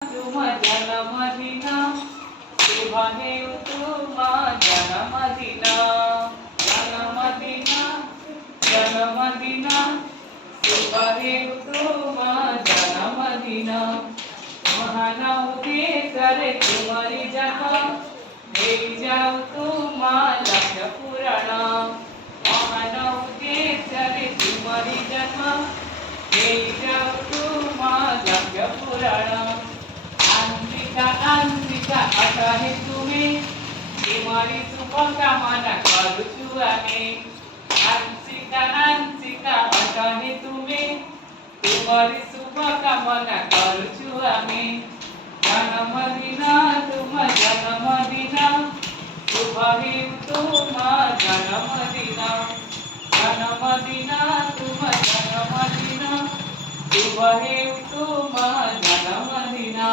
तुम जन्मदिना शुभ हेतु तुम जन्मदिना जन्मदिना जन्मदिना शुभ हेतु तुम जन्मदिना महानवते करे तुम्हारी जन्म देई जाऊ तुम लक्ष्य पुराण महानवते करे तुम्हारी जन्म देई जाऊ तुम लक्ष्य पुराण अंबिका अंबिका असा हे तुम्ही तुम्हारी शुभकामना करूछु आम्ही अंशिका अंशिका असा हे तुम्ही तुम्हारी शुभकामना करूछु आम्ही जन्मदिना तुम जन्मदिना शुभ हेतु तुम जन्मदिना जन्मदिना तुम जन्मदिना शुभ हेतु तुम जन्मदिना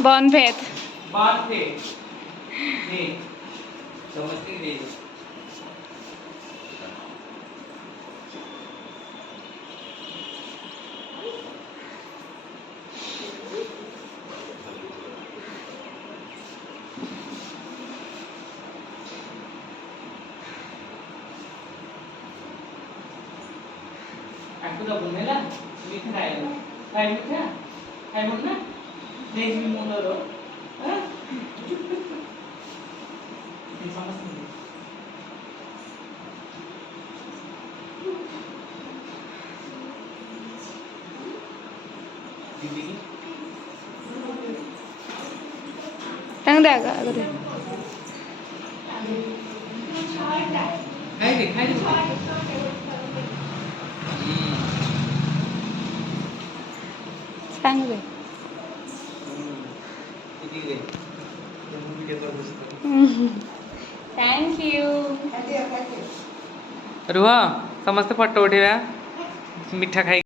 Bonfet. Bonfet. Day. Domestic day. Aku dah bunela, kita kayu, kayu kita, kayu mana? Nih mula lo, ini sama sini. Didi, Tang dah agak agak. hai deh. Tang deh. Didi deh. Thank you. रुहा समस्त photo उठेगा मिठा खाई